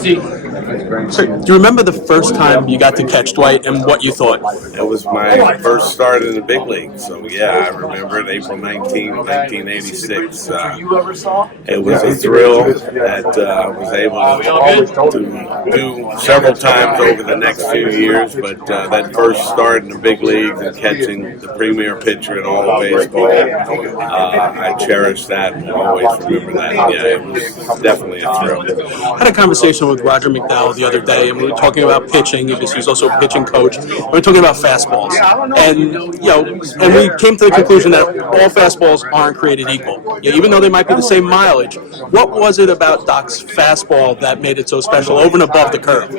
So, do you remember the first time you got to catch Dwight and what you thought? It was my first start in the big league, so yeah, I remember it, April 19, 1986. It was a thrill that I was able to do several times over the next few years, but that first start in the big leagues and catching the premier pitcher in all of baseball, I cherish that and will always remember that. Yeah, it was definitely a thrill. I had a conversation with Roger McDowell the other day, and we were talking about pitching because he's also a pitching coach. We were talking about fastballs, and and we came to the conclusion that all fastballs aren't created equal. Even though they might be the same mileage, what was it about Doc's fastball that made it so special, over and above the curve?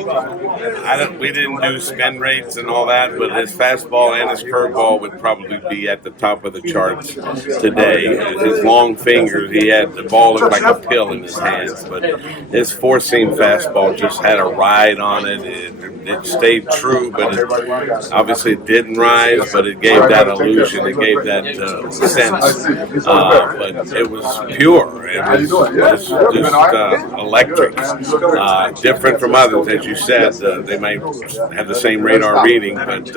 We didn't do spin rates and all that, but his fastball and his curveball would probably be at the top of the charts today. His long fingers, he had the ball looked like a pill in his hands, but his four-seam fastball just had a ride on it. It stayed true, but it obviously didn't rise, but it gave that illusion, it gave that sense. But it was pure. It was just electric. Different from others, as you said. They might have the same radar reading, but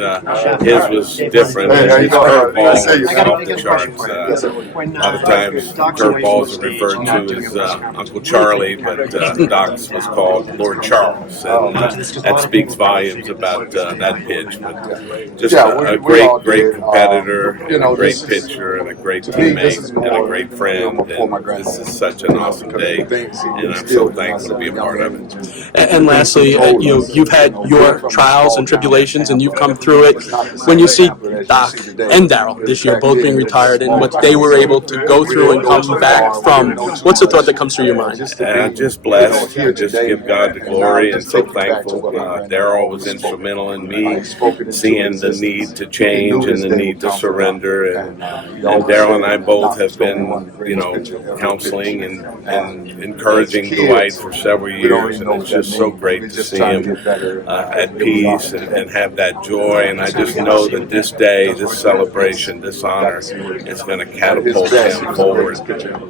his was different. His curveball was off the charts. A lot of times, curveballs are referred to as Uncle Charlie, but Doc's was called Lord Charles, and that speaks volumes about that pitch. But just a great competitor, a great pitcher, and a great teammate, and a great friend. And this is such an awesome day, and I'm so thankful to be a part of it. And lastly, you've had your trials and tribulations, and you've come through it. When you see Doc and Darryl this year both being retired and what they were able to go through and come back from, what's the thought that comes through your mind? Just blessed. I just give God the glory and so thankful. Darryl was instrumental in me seeing the need to change and the need to surrender. And Darryl and I both have been, counseling and encouraging Dwight for several years, and it's just so great to see him at peace and have that joy. And I just know that this day, this celebration, this honor is going to catapult him forward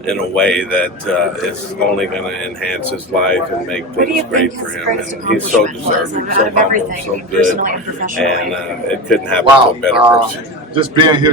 in a way that is only going to enhance his life and make things great for him. And he's so deserving, so humble, so good, and it couldn't happen to a better person. Just being here.